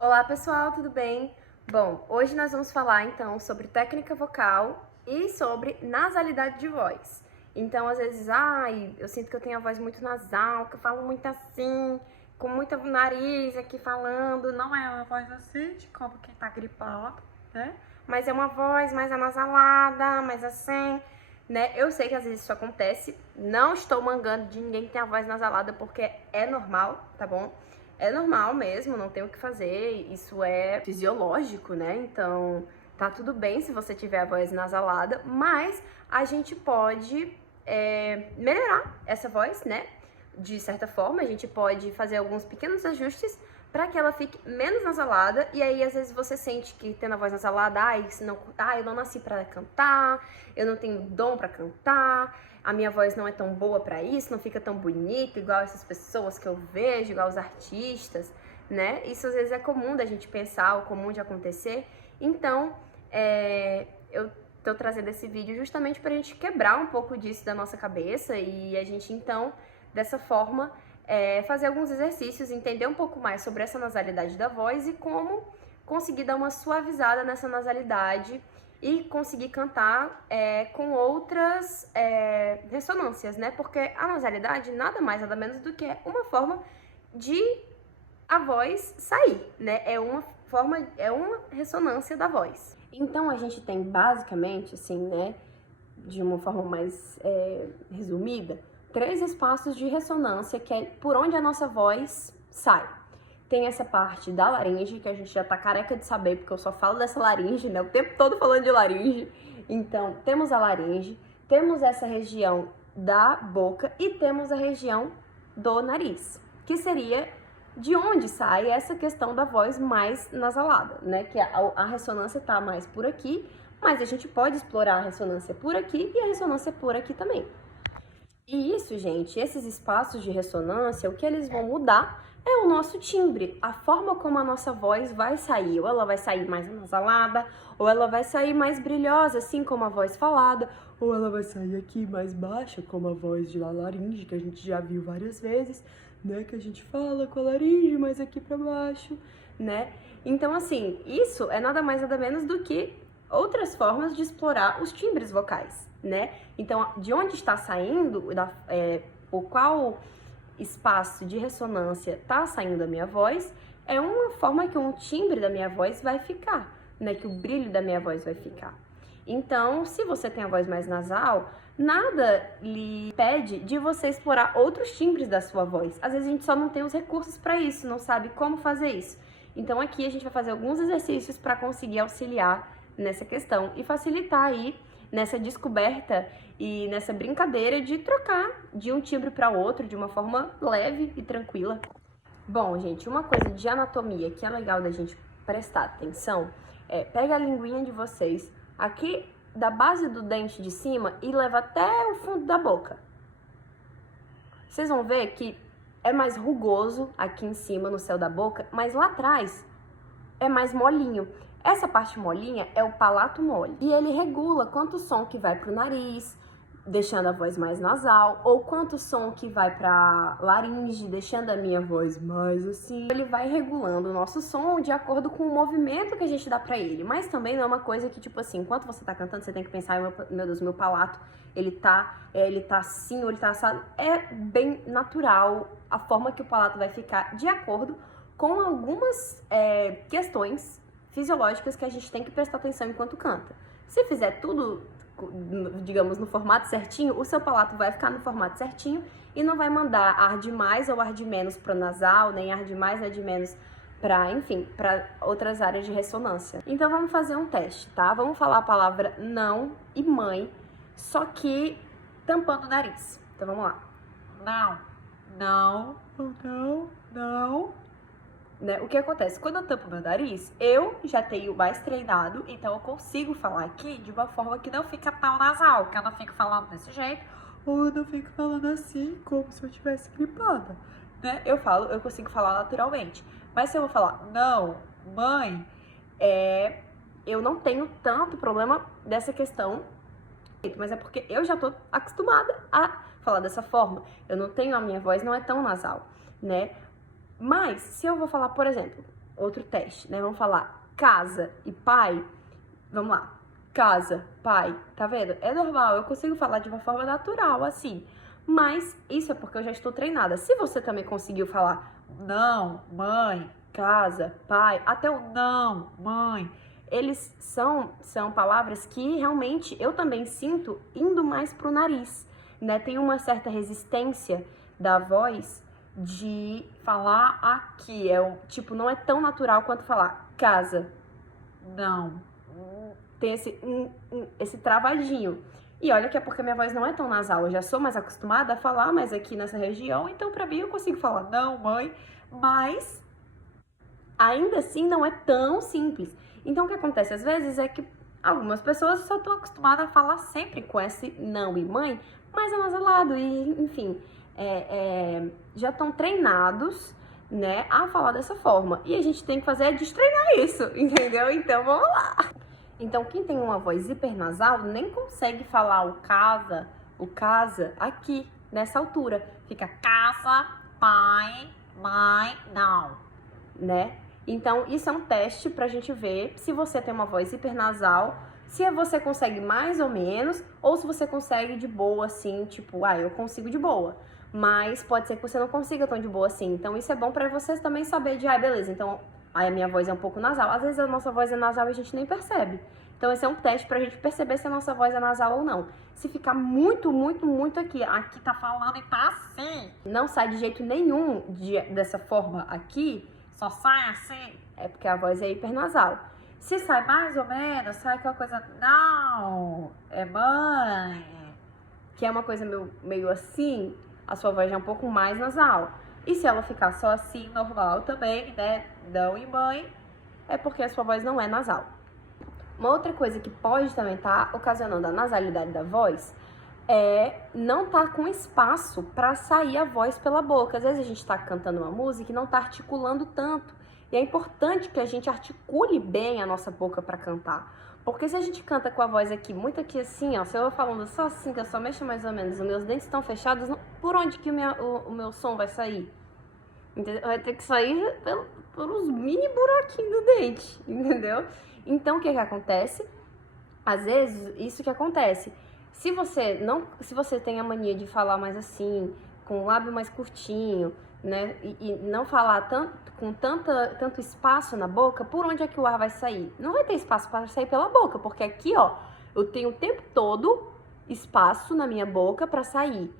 Olá pessoal, tudo bem? Bom, hoje nós vamos falar então sobre técnica vocal e sobre nasalidade de voz. Então, às vezes, eu sinto que eu tenho a voz muito nasal, que eu falo muito assim, com muito nariz aqui falando. Não é uma voz assim, de como quem tá gripado, né? Mas é uma voz mais anasalada, mais assim, né? Eu sei que às vezes isso acontece. Não estou mangando de ninguém que tem a voz nasalada, porque é normal, tá bom? É normal mesmo, não tem o que fazer, isso é fisiológico, né? Então, tá tudo bem se você tiver a voz nasalada, mas a gente pode melhorar essa voz, né? De certa forma, a gente pode fazer alguns pequenos ajustes para que ela fique menos nasalada, e aí às vezes você sente que tendo a voz nasalada, eu não nasci para cantar, eu não tenho dom para cantar, a minha voz não é tão boa para isso, não fica tão bonita igual essas pessoas que eu vejo, igual os artistas, né? Isso às vezes é comum da gente pensar, ou comum de acontecer. Então, eu tô trazendo esse vídeo justamente pra gente quebrar um pouco disso da nossa cabeça e a gente então, dessa forma, fazer alguns exercícios, entender um pouco mais sobre essa nasalidade da voz e como conseguir dar uma suavizada nessa nasalidade e conseguir cantar com outras ressonâncias, né? Porque a nasalidade nada mais, nada menos do que uma forma de a voz sair, né? É uma ressonância da voz. Então a gente tem basicamente, assim, né, de uma forma mais resumida, 3 espaços de ressonância, que é por onde a nossa voz sai. Tem essa parte da laringe, que a gente já tá careca de saber, porque eu só falo dessa laringe, né? O tempo todo falando de laringe. Então, temos a laringe, temos essa região da boca e temos a região do nariz, que seria de onde sai essa questão da voz mais nasalada, né? Que a ressonância tá mais por aqui, mas a gente pode explorar a ressonância por aqui e a ressonância por aqui também. E isso, gente, esses espaços de ressonância, o que eles vão mudar é o nosso timbre, a forma como a nossa voz vai sair. Ou ela vai sair mais anasalada, ou ela vai sair mais brilhosa, assim como a voz falada, ou ela vai sair aqui mais baixa, como a voz de laringe, que a gente já viu várias vezes, né? Que a gente fala com a laringe, mas aqui pra baixo, né? Então, assim, isso é nada mais nada menos do que outras formas de explorar os timbres vocais, né? Então, de onde está saindo, o qual espaço de ressonância está saindo da minha voz, é uma forma que um timbre da minha voz vai ficar, né? Que o brilho da minha voz vai ficar. Então, se você tem a voz mais nasal, nada lhe impede de você explorar outros timbres da sua voz. Às vezes a gente só não tem os recursos para isso, não sabe como fazer isso. Então, aqui a gente vai fazer alguns exercícios para conseguir auxiliar nessa questão e facilitar aí nessa descoberta e nessa brincadeira de trocar de um timbre para outro de uma forma leve e tranquila. Bom, gente, uma coisa de anatomia que é legal da gente prestar atenção pega a linguinha de vocês aqui da base do dente de cima e leva até o fundo da boca. Vocês vão ver que é mais rugoso aqui em cima no céu da boca, mas lá atrás é mais molinho. Essa parte molinha é o palato mole e ele regula quanto som que vai pro nariz, deixando a voz mais nasal, ou quanto som que vai pra laringe, deixando a minha voz mais assim. Ele vai regulando o nosso som de acordo com o movimento que a gente dá pra ele, mas também não é uma coisa que, tipo assim, enquanto você tá cantando, você tem que pensar, meu Deus, meu palato, ele tá assim, ou ele tá assado. É bem natural a forma que o palato vai ficar de acordo com algumas questões fisiológicas que a gente tem que prestar atenção enquanto canta. Se fizer tudo, digamos, no formato certinho, o seu palato vai ficar no formato certinho e não vai mandar ar de mais ou ar de menos para o nasal, nem ar de mais, ar de menos para, enfim, para outras áreas de ressonância. Então vamos fazer um teste, tá? Vamos falar a palavra não e mãe, só que tampando o nariz. Então vamos lá. Não, não, não, não. Né? O que acontece? Quando eu tampo meu nariz, eu já tenho mais treinado, então eu consigo falar aqui de uma forma que não fica tão nasal, que eu não fico falando desse jeito, ou eu não fico falando assim, como se eu tivesse gripada, né? Eu consigo falar naturalmente. Mas se eu vou falar, não, mãe, eu não tenho tanto problema dessa questão, mas é porque eu já tô acostumada a falar dessa forma. A minha voz não é tão nasal, né? Mas, se eu vou falar, por exemplo, outro teste, né? Vamos falar casa e pai. Vamos lá. Casa, pai, tá vendo? É normal, eu consigo falar de uma forma natural, assim. Mas isso é porque eu já estou treinada. Se você também conseguiu falar não, mãe, casa, pai, até o não, mãe, eles são palavras que realmente eu também sinto indo mais pro nariz, né? Tem uma certa resistência da voz de falar aqui. Tipo, não é tão natural quanto falar casa, não. Tem esse travadinho. E olha que é porque minha voz não é tão nasal, eu já sou mais acostumada a falar mais aqui nessa região, então pra mim eu consigo falar não, mãe, mas ainda assim não é tão simples. Então o que acontece às vezes é que algumas pessoas só estão acostumadas a falar sempre com esse não e mãe, mais anasalado e, enfim, já estão treinados, né, a falar dessa forma. E a gente tem que fazer é destreinar isso, entendeu? Então vamos lá! Então, quem tem uma voz hipernasal nem consegue falar o casa aqui, nessa altura. Fica casa, pai, mãe, não, né? Então, isso é um teste pra gente ver se você tem uma voz hipernasal, se você consegue mais ou menos, ou se você consegue de boa, assim, tipo, eu consigo de boa. Mas pode ser que você não consiga tão de boa assim. Então, isso é bom pra vocês também saber de, beleza, então a minha voz é um pouco nasal. Às vezes a nossa voz é nasal e a gente nem percebe. Então esse é um teste pra gente perceber se a nossa voz é nasal ou não. Se ficar muito, muito, muito aqui tá falando e tá assim, não sai de jeito nenhum dessa forma aqui, só sai assim, é porque a voz é hipernasal. Se sai mais ou menos, sai aquela coisa, não, é mãe, que é uma coisa meio assim, a sua voz já é um pouco mais nasal. E se ela ficar só assim, normal também, né, não e mãe, é porque a sua voz não é nasal. Uma outra coisa que pode também estar ocasionando a nasalidade da voz é não estar com espaço para sair a voz pela boca. Às vezes a gente está cantando uma música e não está articulando tanto. E é importante que a gente articule bem a nossa boca para cantar. Porque se a gente canta com a voz aqui, muito aqui assim, ó, se eu vou falando só assim, que eu só mexo mais ou menos, os meus dentes estão fechados, por onde que o meu som vai sair? Entendeu? Vai ter que sair pelos mini buraquinhos do dente, entendeu? Então, o que acontece? Às vezes, isso que acontece. Se você tem a mania de falar mais assim, com o lábio mais curtinho, né, e não falar com tanto espaço na boca, por onde é que o ar vai sair? Não vai ter espaço para sair pela boca, porque aqui, ó, eu tenho o tempo todo espaço na minha boca para sair.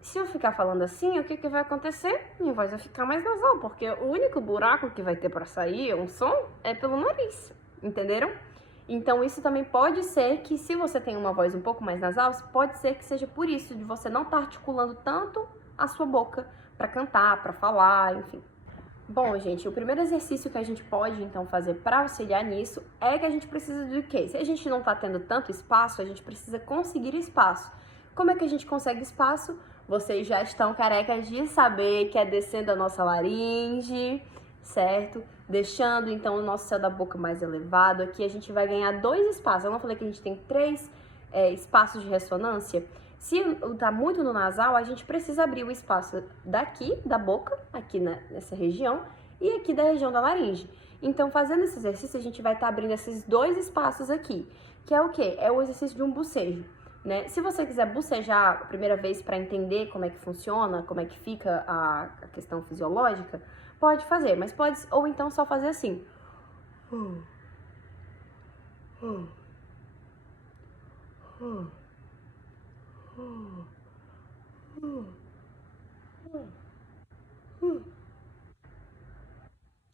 Se eu ficar falando assim, o que vai acontecer? Minha voz vai ficar mais nasal, porque o único buraco que vai ter para sair um som é pelo nariz. Entenderam? Então isso também pode ser que, se você tem uma voz um pouco mais nasal, pode ser que seja por isso, de você não estar articulando tanto a sua boca para cantar, para falar, enfim. Bom, gente, o primeiro exercício que a gente pode, então, fazer para auxiliar nisso é que a gente precisa de quê? Se a gente não tá tendo tanto espaço, a gente precisa conseguir espaço. Como é que a gente consegue espaço? Vocês já estão carecas de saber que é descendo a nossa laringe, certo? Deixando, então, o nosso céu da boca mais elevado. Aqui a gente vai ganhar 2 espaços. Eu não falei que a gente tem 3 espaços de ressonância? Se tá muito no nasal, a gente precisa abrir o espaço daqui, da boca, aqui nessa região, e aqui da região da laringe. Então, fazendo esse exercício, a gente vai estar abrindo esses 2 espaços aqui, que é o quê? É o exercício de um bocejo, né? Se você quiser bocejar a primeira vez para entender como é que funciona, como é que fica a questão fisiológica, pode fazer, mas pode, ou então só fazer assim.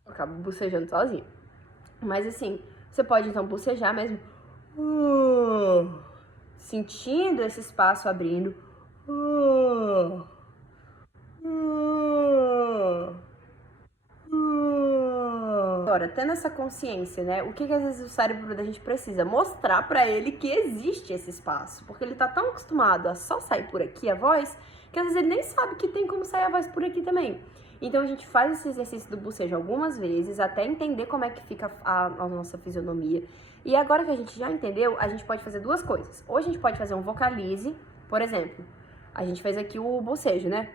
Eu acabo bocejando sozinho. Mas assim, você pode então bocejar mesmo, sentindo esse espaço abrindo. Agora, tendo essa consciência, né? O que às vezes o cérebro da gente precisa? Mostrar pra ele que existe esse espaço. Porque ele tá tão acostumado a só sair por aqui a voz, que às vezes ele nem sabe que tem como sair a voz por aqui também. Então a gente faz esse exercício do bocejo algumas vezes, até entender como é que fica a nossa fisionomia. E agora que a gente já entendeu, a gente pode fazer 2 coisas. Ou a gente pode fazer um vocalize, por exemplo. A gente fez aqui o bocejo, né?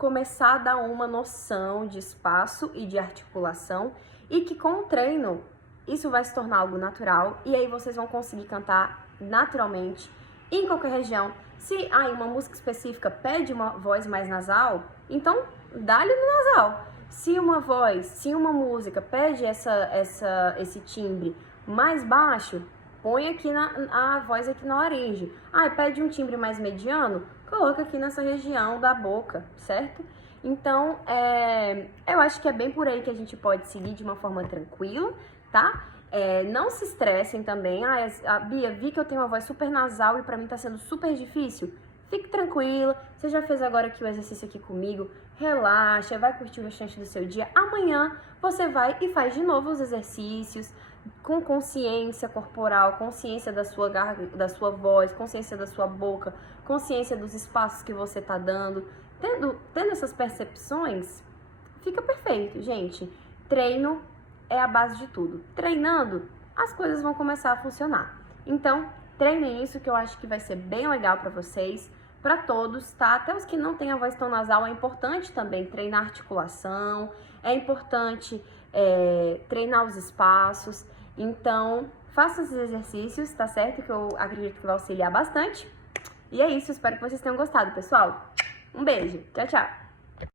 começar a dar uma noção de espaço e de articulação, e que com o treino isso vai se tornar algo natural, e aí vocês vão conseguir cantar naturalmente em qualquer região. Se uma música específica pede uma voz mais nasal, então dá-lhe no nasal. Se uma música pede esse timbre mais baixo, põe aqui a voz aqui na laringe. Pede um timbre mais mediano, coloca aqui nessa região da boca, certo? Então, eu acho que é bem por aí que a gente pode seguir de uma forma tranquila, tá? Não se estressem também. Bia, vi que eu tenho uma voz super nasal e pra mim tá sendo super difícil. Fique tranquila, você já fez agora aqui o exercício aqui comigo, relaxa, vai curtir o restante do seu dia. Amanhã você vai e faz de novo os exercícios com consciência corporal, consciência da sua voz, consciência da sua boca, consciência dos espaços que você tá dando. Tendo essas percepções, fica perfeito, gente. Treino é a base de tudo. Treinando, as coisas vão começar a funcionar. Então, treinem isso, que eu acho que vai ser bem legal pra vocês, pra todos, tá? Até os que não têm a voz tão nasal, é importante também treinar articulação, é importante treinar os espaços. Então, faça esses exercícios, tá certo? Que eu acredito que vai auxiliar bastante. E é isso, espero que vocês tenham gostado, pessoal. Um beijo, tchau, tchau!